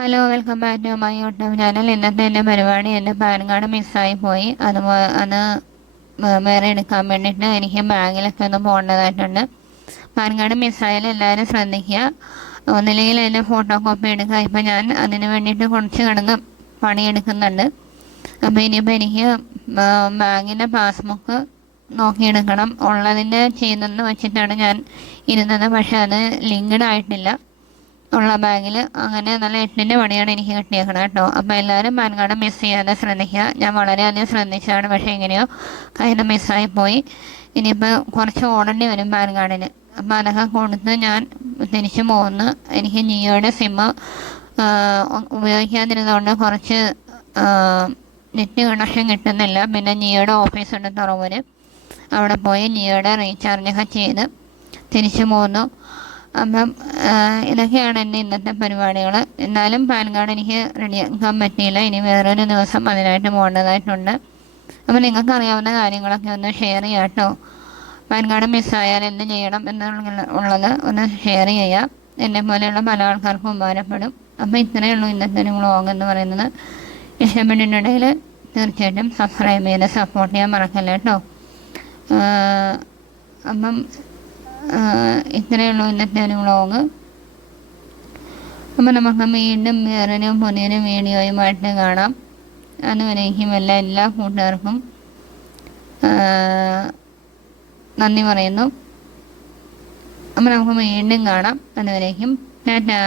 Hello welcome back to my YouTube channel. ഇന്നത്തെ എൻ്റെ പരിപാടി എൻ്റെ പാൻ കാർഡ് മിസ്സായി പോയി. അത് വേറെ എടുക്കാൻ വേണ്ടിയിട്ട് എനിക്ക് ബാങ്കിലൊക്കെ ഒന്ന് പോകേണ്ടതായിട്ടുണ്ട്. പാൻ കാർഡ് മിസ്സായാലും എല്ലാവരും ശ്രദ്ധിക്കുക. ഒന്നില്ലെങ്കിൽ അതിൻ്റെ ഫോട്ടോ കോപ്പി എടുക്കുക. ഇപ്പം ഞാൻ അതിന് വേണ്ടിയിട്ട് കുറച്ച് കിടന്ന് പണിയെടുക്കുന്നുണ്ട്. അപ്പോൾ ഇനിയിപ്പോൾ എനിക്ക് ബാങ്കിൻ്റെ പാസ്ബുക്ക് നോക്കിയെടുക്കണം. ഉള്ളതിൻ്റെ ചെയ്യുന്നതെന്ന് വെച്ചിട്ടാണ് ഞാൻ ഇരുന്നത്. പക്ഷേ അത് ലിങ്ക്ഡ് ആയിട്ടില്ല ഉള്ള ബാങ്കിൽ. അങ്ങനെ നല്ല 8ൻ്റെ പണിയാണ് എനിക്ക് കിട്ടിയേക്കണം കേട്ടോ. അപ്പോൾ എല്ലാവരും പാൻ കാർഡ് മിസ് ചെയ്യാതെ ശ്രദ്ധിക്കുക. ഞാൻ വളരെയധികം ശ്രദ്ധിച്ചതാണ്, പക്ഷേ എങ്ങനെയോ കയ്യിൽ മിസ്സായിപ്പോയി. ഇനിയിപ്പോൾ കുറച്ച് ഓടേണ്ടി വരും പാൻ കാർഡിന്. അപ്പോൾ അതൊക്കെ കൊടുത്ത് ഞാൻ തിരിച്ചു പോകുന്നു. എനിക്ക് ജിയോയുടെ സിമ്മ് ഉപയോഗിക്കാതിരുന്നതുകൊണ്ട് കുറച്ച് നെറ്റ് കണക്ഷൻ കിട്ടുന്നില്ല. പിന്നെ ജിയോയുടെ ഓഫീസുണ്ട് തുറവൂര്. അവിടെ പോയി ജിയോയുടെ റീചാർജൊക്കെ ചെയ്ത് തിരിച്ചു പോന്നു. അപ്പം ഇതൊക്കെയാണ് എൻ്റെ ഇന്നത്തെ പരിപാടികൾ. എന്നാലും പാൻ കാർഡ് എനിക്ക് റെഡിയാക്കാൻ പറ്റിയില്ല. ഇനി വേറൊരു ദിവസം അതിനായിട്ട് പോകേണ്ടതായിട്ടുണ്ട്. അപ്പോൾ നിങ്ങൾക്ക് അറിയാവുന്ന കാര്യങ്ങളൊക്കെ ഒന്ന് ഷെയർ ചെയ്യാം കേട്ടോ. പാൻ കാർഡ് മിസ്സായാൽ എന്ത് ചെയ്യണം എന്നുള്ളത് ഒന്ന് ഷെയർ ചെയ്യാം. എന്നെ പോലെയുള്ള പല ആൾക്കാർക്കും ഉപകാരപ്പെടും. അപ്പോൾ ഇത്രയേ ഉള്ളൂ ഇന്നത്തെ ഒരു വ്ളോഗ് എന്ന് പറയുന്നത്. ഇഷ്ടപ്പെട്ടിട്ടുണ്ടെങ്കിൽ തീർച്ചയായിട്ടും സബ്സ്ക്രൈബ് ചെയ്ത് സപ്പോർട്ട് ചെയ്യാൻ മറക്കല്ല കേട്ടോ. അപ്പം ഇത്രയേ ഉള്ളൂ ഇന്നത്തെ ഒരു വ്ളോഗ്. അപ്പം നമുക്ക് വീണ്ടും വേറൊരു പുതിയൊരു വീഡിയോയുമായിട്ട് കാണാം. അതുവരേക്കും എല്ലാ കൂട്ടുകാർക്കും നന്ദി പറയുന്നു. അപ്പം നമുക്ക് വീണ്ടും കാണാം. അതുവരേക്കും ടാറ്റാ.